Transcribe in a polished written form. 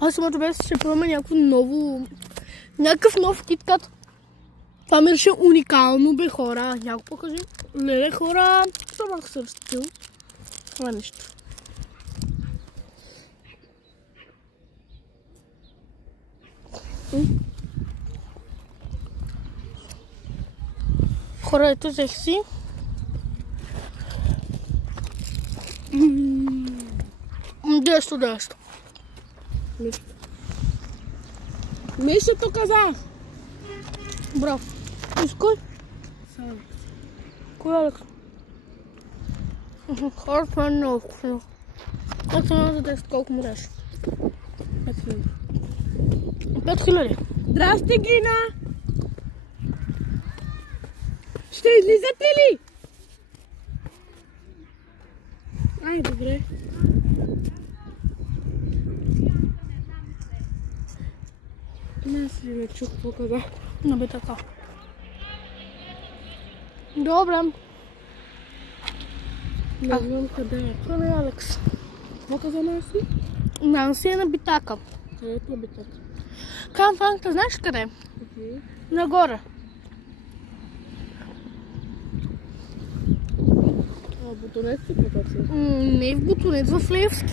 Аз може би ще пробваме някакъв нов киткат. Това ми беше уникално, бе, хора. Някой покажи. Леле, хора, пробвах се разтил. Това нещо. Хора, ето взех си. Дещо. Мишето каза. Браво. Искай. Кой е Алекс? Хора, това е много вкусно. Как се за 10, колко му даш? 5000. 5000. Здрасти, Гина! Ще излизате ли? Ай, добре. Аз ли не чух какво каза? Не бе така. Добре. Не знам къде е. Това е Алекс. Какво каза Наси? Нанси е на битака. Където е битък? Камфанка, знаеш къде? Нагоре. Бутонец си поточно. Не в Бутонец, в Левски.